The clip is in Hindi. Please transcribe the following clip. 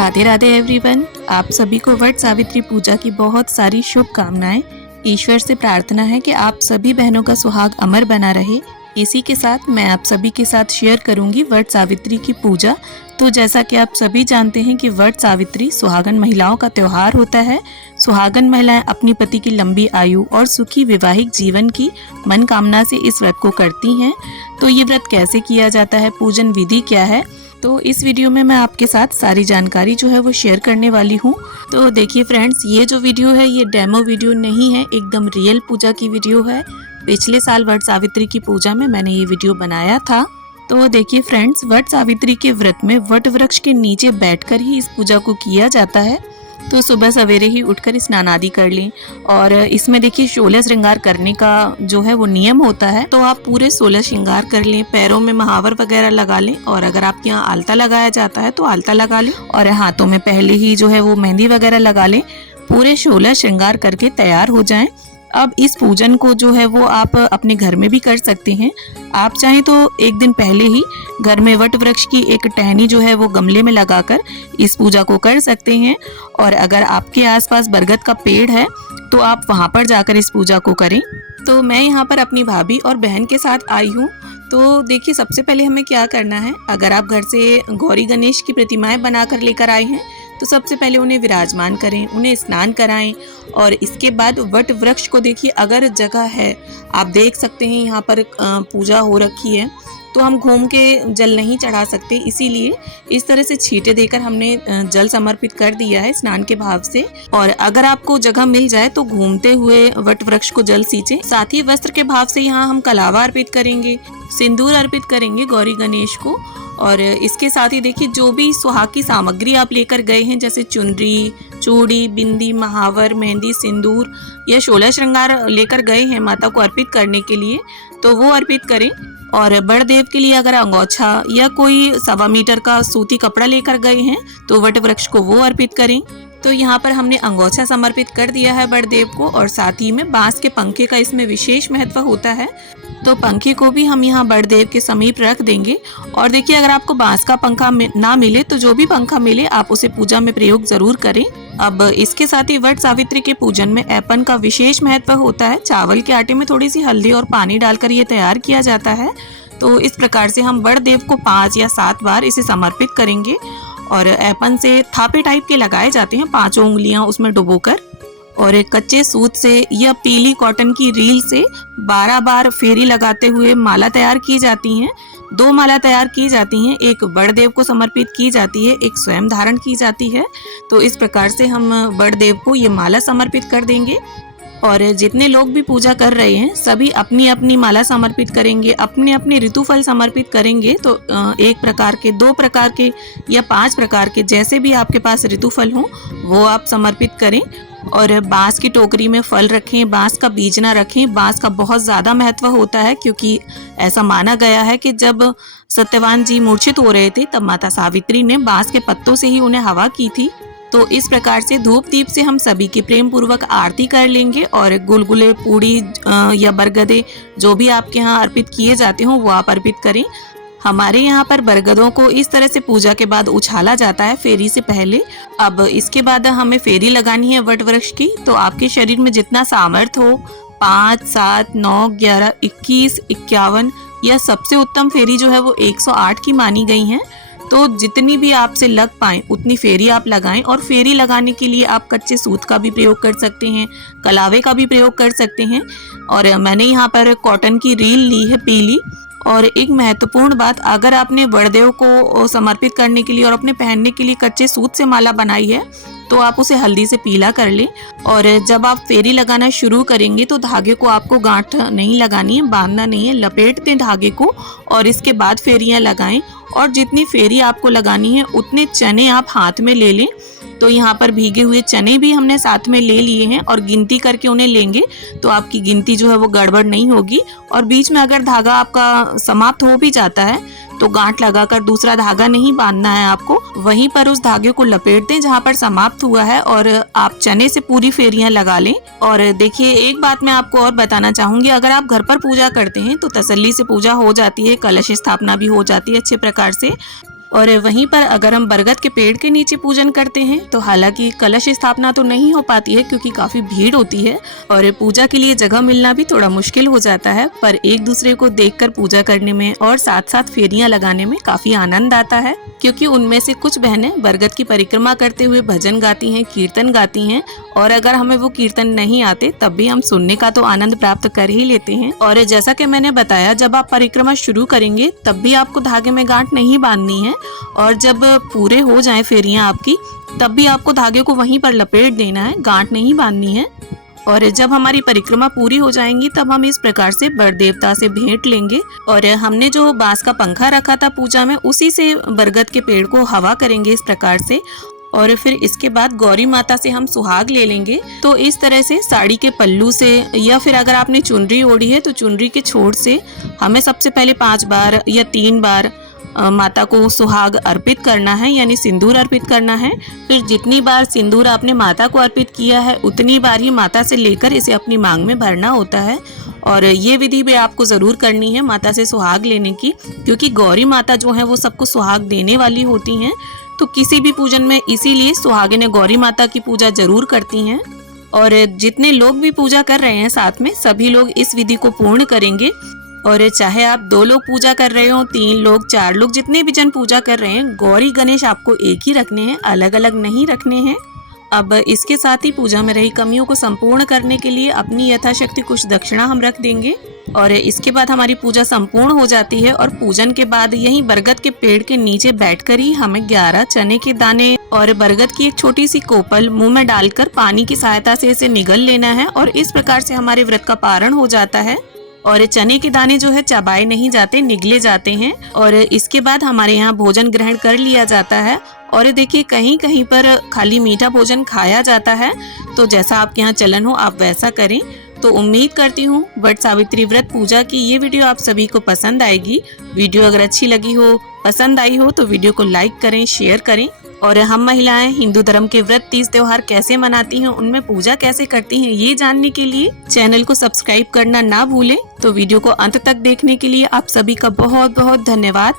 राधे राधे एवरीवन। आप सभी को वट सावित्री पूजा की बहुत सारी शुभकामनाएं। ईश्वर से प्रार्थना है कि आप सभी बहनों का सुहाग अमर बना रहे। इसी के साथ मैं आप सभी के साथ शेयर करूंगी वट सावित्री की पूजा। तो जैसा कि आप सभी जानते हैं कि वट सावित्री सुहागन महिलाओं का त्योहार होता है। सुहागन महिलाएं अपनी पति की लंबी आयु और सुखी वैवाहिक जीवन की मनकामना से इस व्रत को करती हैं। तो ये व्रत कैसे किया जाता है, पूजन विधि क्या है, तो इस वीडियो में मैं आपके साथ सारी जानकारी जो है वो शेयर करने वाली हूँ। तो देखिए फ्रेंड्स, ये जो वीडियो है ये डेमो वीडियो नहीं है, एकदम रियल पूजा की वीडियो है। पिछले साल वट सावित्री की पूजा में मैंने ये वीडियो बनाया था। तो देखिए फ्रेंड्स, वट सावित्री के व्रत में वट वृक्ष के नीचे बैठकर ही इस पूजा को किया जाता है। तो सुबह सवेरे ही उठकर स्नान आदि कर लें। और इसमें देखिए 16 श्रृंगार करने का जो है वो नियम होता है। तो आप पूरे 16 श्रृंगार कर लें, पैरों में महावर वगैरह लगा लें, और अगर आपके यहाँ आलता लगाया जाता है तो आलता लगा लें, और हाथों में पहले ही जो है वो मेहंदी वगैरह लगा लें। पूरे 16 श्रृंगार करके तैयार हो जाएं। अब इस पूजन को जो है वो आप अपने घर में भी कर सकते हैं। आप चाहें तो एक दिन पहले ही घर में वट वृक्ष की एक टहनी जो है वो गमले में लगाकर इस पूजा को कर सकते हैं। और अगर आपके आसपास बरगद का पेड़ है तो आप वहां पर जाकर इस पूजा को करें। तो मैं यहाँ पर अपनी भाभी और बहन के साथ आई हूँ। तो देखिए सबसे पहले हमें क्या करना है, अगर आप घर से गौरी गणेश की प्रतिमाएं बनाकर लेकर आए हैं तो सबसे पहले उन्हें विराजमान करें, उन्हें स्नान कराएं। और इसके बाद वट वृक्ष को देखिए, अगर जगह है, आप देख सकते हैं यहाँ पर पूजा हो रखी है, तो हम घूम के जल नहीं चढ़ा सकते, इसीलिए इस तरह से छींटे देकर हमने जल समर्पित कर दिया है स्नान के भाव से। और अगर आपको जगह मिल जाए तो घूमते हुए वट वृक्ष को जल सींचे। साथ ही वस्त्र के भाव से यहाँ हम कलावा अर्पित करेंगे, सिंदूर अर्पित करेंगे गौरी गणेश को। और इसके साथ ही देखिए जो भी सुहाग की सामग्री आप लेकर गए हैं, जैसे चुनरी, चूड़ी, बिंदी, महावर, मेहंदी, सिंदूर या 16 श्रृंगार लेकर गए हैं माता को अर्पित करने के लिए, तो वो अर्पित करें। और बड़ देव के लिए अगर अंगोछा या कोई 1.25 मीटर का सूती कपड़ा लेकर गए हैं तो वट वृक्ष को वो अर्पित करें। तो यहाँ पर हमने अंगोछा समर्पित कर दिया है बड़ देव को। और साथ ही में बांस के पंखे का इसमें विशेष महत्व होता है, तो पंखे को भी हम यहाँ बड़ देव के समीप रख देंगे। और देखिए अगर आपको बांस का पंखा ना मिले तो जो भी पंखा मिले आप उसे पूजा में प्रयोग जरूर करें। अब इसके साथ ही वट सावित्री के पूजन में ऐपन का विशेष महत्व होता है। चावल के आटे में थोड़ी सी हल्दी और पानी डालकर ये तैयार किया जाता है। तो इस प्रकार से हम बड़ देव को 5 या 7 बार इसे समर्पित करेंगे। और ऐपन से थापे टाइप के लगाए जाते हैं, 5 उंगलियां उसमें डुबोकर। और एक कच्चे सूत से या पीली कॉटन की रील से 12 बार फेरी लगाते हुए माला तैयार की जाती हैं। 2 माला तैयार की जाती हैं, एक बड़ देव को समर्पित की जाती है, एक स्वयं धारण की जाती है। तो इस प्रकार से हम बड़ देव को ये माला समर्पित कर देंगे। और जितने लोग भी पूजा कर रहे हैं सभी अपनी अपनी माला समर्पित करेंगे, अपने अपने ऋतुफल समर्पित करेंगे। तो 1 प्रकार के, 2 प्रकार के या 5 प्रकार के, जैसे भी आपके पास ऋतुफल हो वो आप समर्पित करें। और बांस की टोकरी में फल रखें, बांस का बीज ना रखें। बांस का बहुत ज़्यादा महत्व होता है, क्योंकि ऐसा माना गया है कि जब सत्यवान जी मूर्छित हो रहे थे तब माता सावित्री ने बांस के पत्तों से ही उन्हें हवा की थी। तो इस प्रकार से धूप दीप से हम सभी की प्रेम पूर्वक आरती कर लेंगे। और गुलगुले, पूड़ी या बरगदे जो भी आपके यहाँ अर्पित किए जाते हो वो आप अर्पित करें। हमारे यहाँ पर बरगदों को इस तरह से पूजा के बाद उछाला जाता है फेरी से पहले। अब इसके बाद हमें फेरी लगानी है वट वृक्ष की। तो आपके शरीर में जितना सामर्थ्य हो, 5, 7, 9, 11, 21, 51 या सबसे उत्तम फेरी जो है वो 108 की मानी गई है। तो जितनी भी आपसे लग पाए उतनी फेरी आप लगाएं। और फेरी लगाने के लिए आप कच्चे सूत का भी प्रयोग कर सकते हैं, कलावे का भी प्रयोग कर सकते हैं। और मैंने यहाँ पर कॉटन की रील ली है पीली। और एक महत्वपूर्ण बात, अगर आपने बड़देव को समर्पित करने के लिए और अपने पहनने के लिए कच्चे सूत से माला बनाई है तो आप उसे हल्दी से पीला कर लें। और जब आप फेरी लगाना शुरू करेंगे तो धागे को आपको गांठ नहीं लगानी है, बांधना नहीं है, लपेट दें धागे को और इसके बाद फेरियां लगाएं। और जितनी फेरी आपको लगानी है उतने चने आप हाथ में ले लें। तो यहाँ पर भीगे हुए चने भी हमने साथ में ले लिए हैं और गिनती करके उन्हें लेंगे तो आपकी गिनती जो है वो गड़बड़ नहीं होगी। और बीच में अगर धागा आपका समाप्त हो भी जाता है तो गांठ लगाकर दूसरा धागा नहीं बांधना है आपको, वहीं पर उस धागे को लपेट दें जहाँ पर समाप्त हुआ है और आप चने से पूरी फेरियां लगा लें। और देखिए एक बात मैं आपको और बताना चाहूंगी, अगर आप घर पर पूजा करते हैं तो तसल्ली से पूजा हो जाती है, कलश स्थापना भी हो जाती है अच्छे प्रकार से। और वहीं पर अगर हम बरगद के पेड़ के नीचे पूजन करते हैं तो हालांकि कलश स्थापना तो नहीं हो पाती है क्योंकि काफी भीड़ होती है और पूजा के लिए जगह मिलना भी थोड़ा मुश्किल हो जाता है, पर एक दूसरे को देखकर पूजा करने में और साथ साथ फेरियां लगाने में काफी आनंद आता है, क्योंकि उनमें से कुछ बहनें बरगद की परिक्रमा करते हुए भजन गाती हैं, कीर्तन गाती हैं, और अगर हमें वो कीर्तन नहीं आते तब भी हम सुनने का तो आनंद प्राप्त कर ही लेते हैं। और जैसा कि मैंने बताया, जब आप परिक्रमा शुरू करेंगे तब भी आपको धागे में गांठ नहीं बांधनी है, और जब पूरे हो जाएं फेरियां आपकी तब भी आपको धागे को वहीं पर लपेट देना है, गांठ नहीं बांधनी है। और जब हमारी परिक्रमा पूरी हो जाएंगी तब हम इस प्रकार से बर देवता से भेंट लेंगे, और हमने जो बांस का पंखा रखा था पूजा में उसी से बरगद के पेड़ को हवा करेंगे इस प्रकार से, और फिर इसके बाद गौरी माता से हम सुहाग ले लेंगे। तो इस तरह से साड़ी के पल्लू से या फिर अगर आपने चुनरी ओढ़ी है तो चुनरी के छोर से हमें सबसे पहले 5 बार या 3 बार माता को सुहाग अर्पित करना है, यानी सिंदूर अर्पित करना है। फिर जितनी बार सिंदूर आपने माता को अर्पित किया है उतनी बार ही माता से लेकर इसे अपनी मांग में भरना होता है। और ये विधि भी आपको जरूर करनी है माता से सुहाग लेने की, क्योंकि गौरी माता जो है वो सबको सुहाग देने वाली होती हैं। तो किसी भी पूजन में इसीलिए सुहागिनें गौरी माता की पूजा जरूर करती हैं। और जितने लोग भी पूजा कर रहे हैं साथ में सभी लोग इस विधि को पूर्ण करेंगे। और चाहे आप 2 लोग पूजा कर रहे हो, 3 लोग, 4 लोग, जितने भी जन पूजा कर रहे हैं, गौरी गणेश आपको एक ही रखने हैं, अलग अलग नहीं रखने हैं। अब इसके साथ ही पूजा में रही कमियों को संपूर्ण करने के लिए अपनी यथाशक्ति कुछ दक्षिणा हम रख देंगे, और इसके बाद हमारी पूजा संपूर्ण हो जाती है। और पूजन के बाद यहीं बरगद के पेड़ के नीचे बैठकर ही हमें 11 चने के दाने और बरगद की एक छोटी सी कोपल मुंह में डालकर पानी की सहायता से इसे निगल लेना है, और इस प्रकार से हमारे व्रत का पारण हो जाता है। और चने के दाने जो है चबाए नहीं जाते, निगले जाते हैं, और इसके बाद हमारे यहाँ भोजन ग्रहण कर लिया जाता है। और देखिए कहीं कहीं पर खाली मीठा भोजन खाया जाता है, तो जैसा आपके यहाँ चलन हो आप वैसा करें। तो उम्मीद करती हूँ वट सावित्री व्रत पूजा की ये वीडियो आप सभी को पसंद आएगी। वीडियो अगर अच्छी लगी हो, पसंद आई हो तो वीडियो को लाइक करें, शेयर करें। और हम महिलाएं हिंदू धर्म के व्रत, तीज त्योहार कैसे मनाती हैं, उनमें पूजा कैसे करती हैं, ये जानने के लिए चैनल को सब्सक्राइब करना ना भूलें। तो वीडियो को अंत तक देखने के लिए आप सभी का बहुत बहुत धन्यवाद।